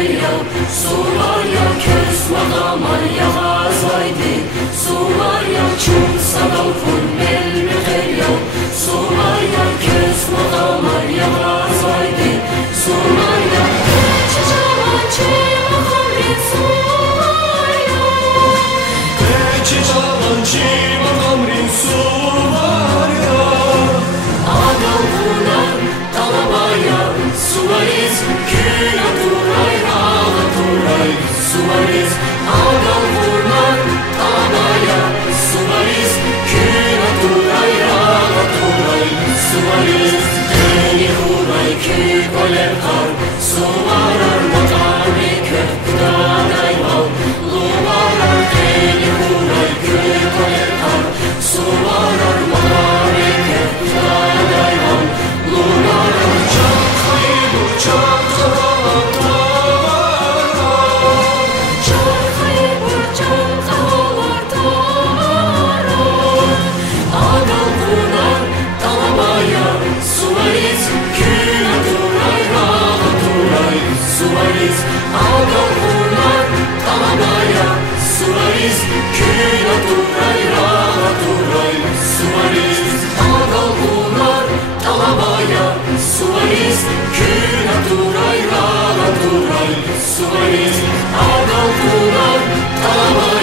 Ferya, Suvarya köz maqamar yağazaydı, Suvarya çun sadalfun belmi Ferya, Suvarya köz maqamar yağazaydı, Suvarya çiçavan çimakamri Suvarya, çiçavan çimakamri Suvarya, adalfunan talabaya Suvariz küna turay rağa turay Suvariz ağal vurman talabaya Suvariz küna turay rağa turay Suvariz deni huray kü koler kar Suvarar makami kök kudanay val Luvarar deni huray kü koler kar Suvarar makami kök kudanay val Luvarar Suvariz ağal vurman talabaya Suvariz küna turay rağa turay Suvariz ağal vurman talabaya Suvariz küna turay rağa turay Suvariz ağal vurman talabaya